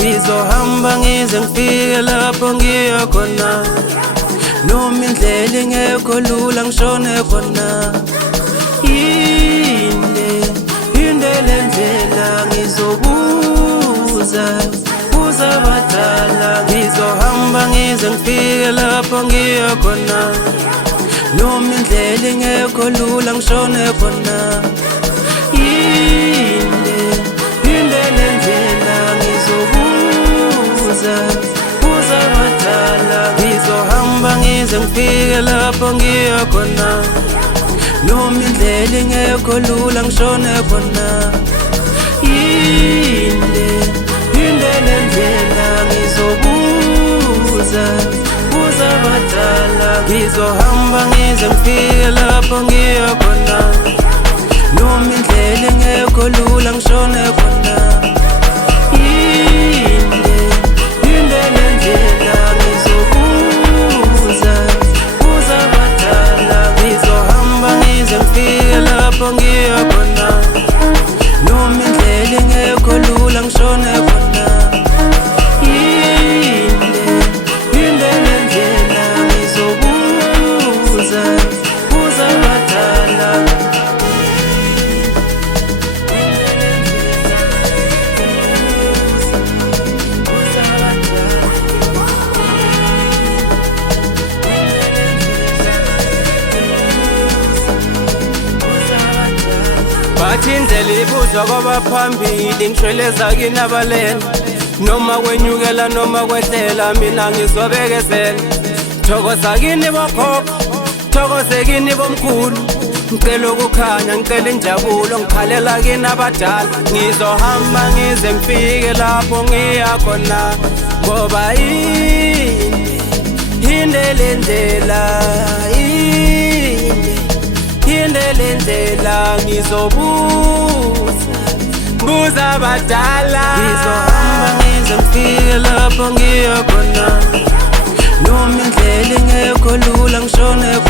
Ngizohamba ngize ngifike lapho ngiya khona, noma indlela ingekho lula ngishone khona. Inde le ndlela ngizobuza abadala. Ngizohamba ngize ngifike lapho ngiya khona, noma indlela ingekho lula ngishone khona. Inde le ndlela ngizobuza abadala. Ngizohamba ngize ngifike lapho ngiya khona, noma indlela ingekho lula ngishone khona. Inde le ndlela ngizobuza abadala. Ngizohamba ngize ngifike lapho ngiya khona, noma indlela ingekho lula ngishone khona. Inde le ndlela ngizobuza abadala. Ngizohamba ngize ngifike lapho ngiya khona, noma indlela ingekho lula ngishone khona. Inde le ndlela ngizobuza abadala. Bathi indlela ibuzwa kwabaphambili, ngishweleza kini abalele. Noma kwenyukela noma kwehlela, mina ngizobekezela. Thokoza kini bokhokho, thokoze kini bomkhulu. Ngicela ukukhanya, ngicela injabulo, ngikhalela kini abadala. Ngizohamba ngize ngifike lapho ngiya khona, ngoba inde le ndlela, inde le ndlela ngizobuza abadala. Ngizohamba ngize ngifike lapho ngiya khona, noma indlela ingekho lula ngishone khona.